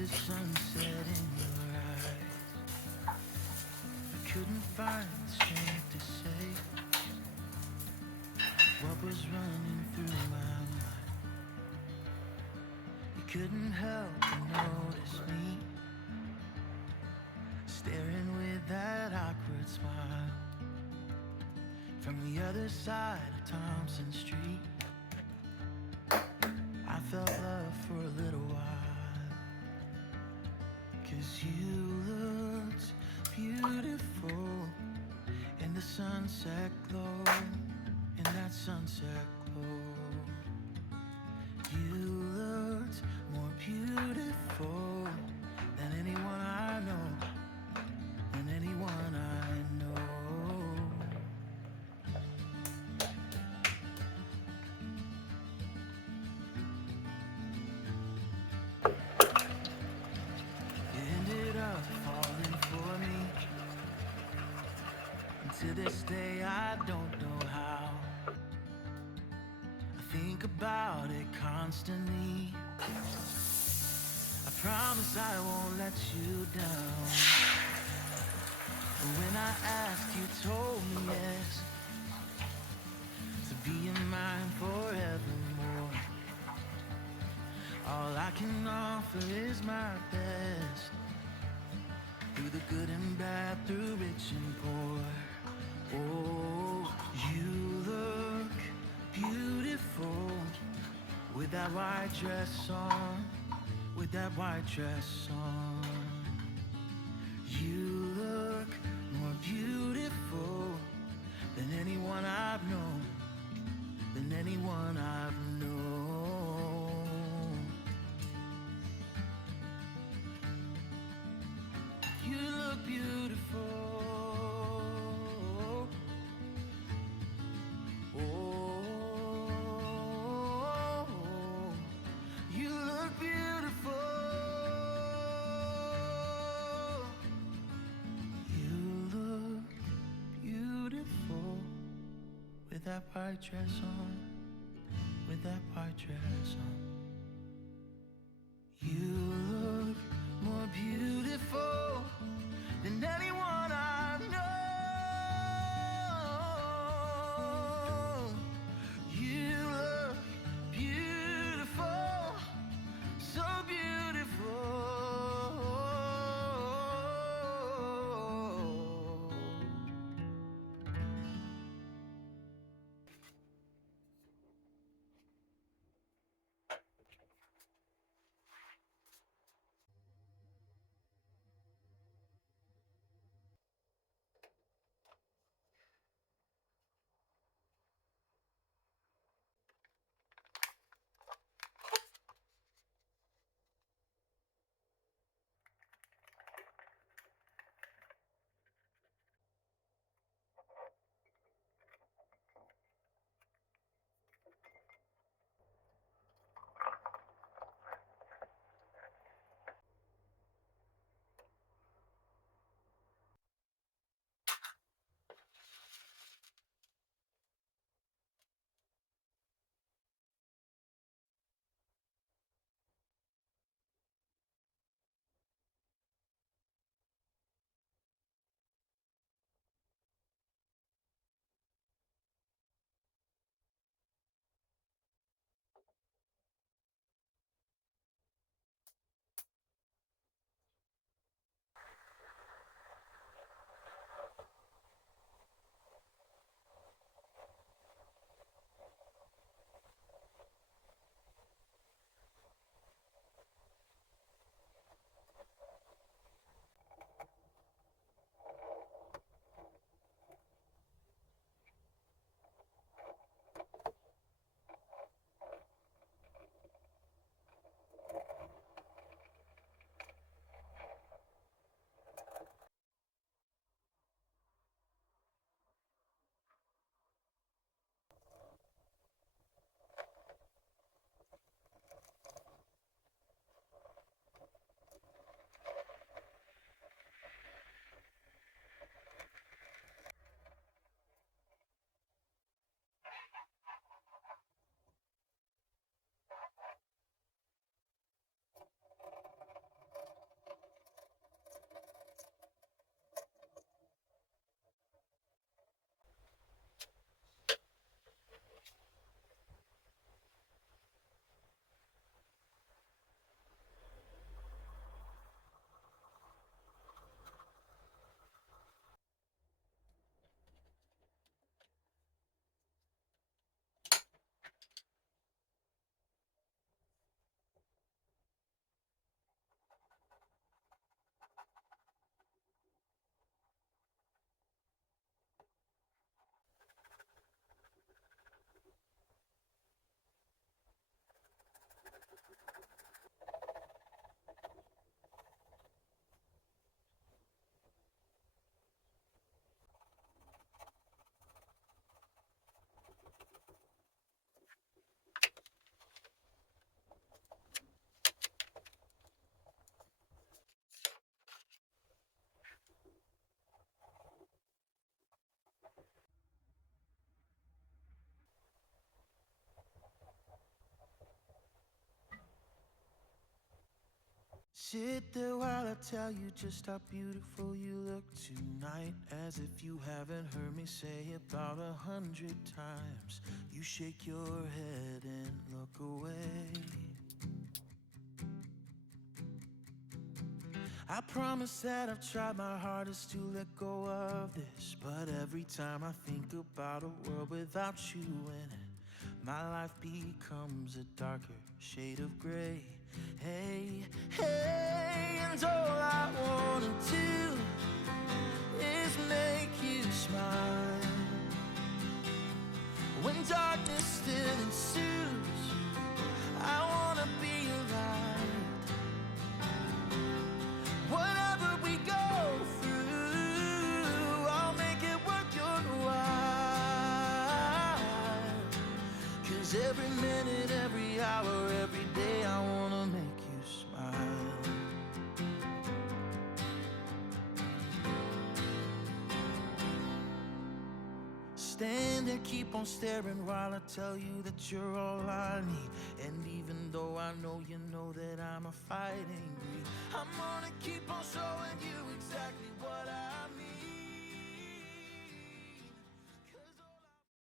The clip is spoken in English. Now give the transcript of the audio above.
the sunset in your eyes. I couldn't find the strength to say what was running through my mind. You couldn't help but notice me, staring with that awkward smile from the other side of Thompson Street. I felt love for a little while, 'cause you looked beautiful in the sunset glow, in that sunset glow. You looked more beautiful than anyone I know, than anyone I know. You ended up falling for me, and to this day I don't know how. I think about it constantly. I promise I won't let you down. When I asked, you told me yes, to be in mine forevermore. All I can offer is my best, through the good and bad, through rich and poor. Oh, you look beautiful with that white dress on, with that white dress on. You look more beautiful than anyone I've known, than anyone I've known. You look beautiful. Oh, you look beautiful. You look beautiful with that white dress on, with that white dress on. You look more beautiful than anyone I know. You look beautiful, so beautiful. Sit there while I tell you just how beautiful you look tonight. As if you haven't heard me say about 100 times. You shake your head and look away. I promise that I've tried my hardest to let go of this, but every time I think about a world without you in it, my life becomes a darker shade of gray. Hey, hey, and all I wanna do is make you smile. When darkness still ensues, I wanna be your light. Whatever we go through, I'll make it worth your while. 'Cause every minute, every hour, every day I wanna make you smile. Stand there, keep on staring while I tell you that you're all I need. And even though I know you know that I'm a fighting breed, I'm gonna keep on showing you exactly what I mean.